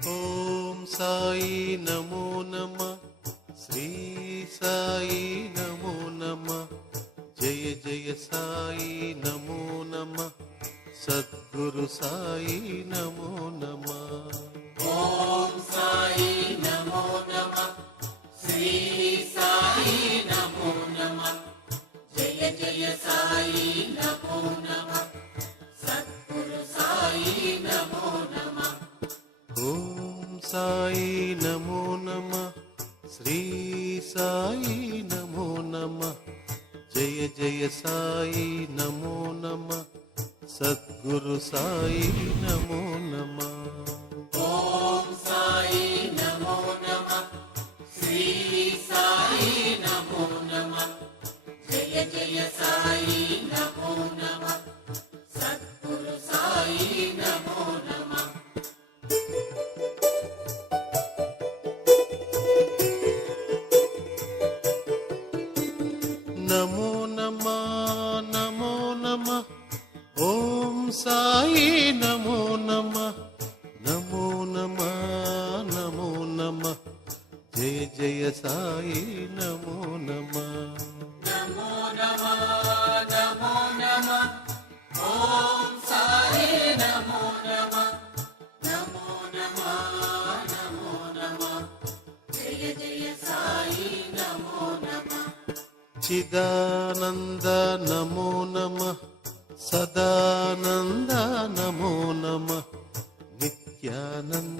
ఓం సాయి నమో నమ, శ్రీ సాయి నమో నమ, జయ జయ సాయి నమో నమ, సద్గురు సాయి నమో నమ. ఓం సాయి నమో నమ, శ్రీ సాయి నమో నమ, జయ జయ సాయి నమో నమ, సద్గురు సాయి నమో నమ. ఓం సాయి నమో నమ, శ్రీ సాయి నమో నమ, జయ జయ సాయి నమో నమ, సద్గురు సాయి నమో నమ. ఓం సాయి నమో నమ, శ్రీ సాయి నమో నమ, జయ జయ సాయి నమో నమ, సద్గురు సాయి నమో నమ. నమో నమ నమో నమ, ఓం సాయి నమో నమ, నమో నమ నమో నమ, జయ జయ సాయి నమో నమ. నమో నమ నమో నమ, ఓం సాయి నమో నమ, నమో నమ నమో నమ, జయ జయ సాయి నమో నమ. చిదానంద నమో నమ, సదానంద నమో నమ, నిత్యానంద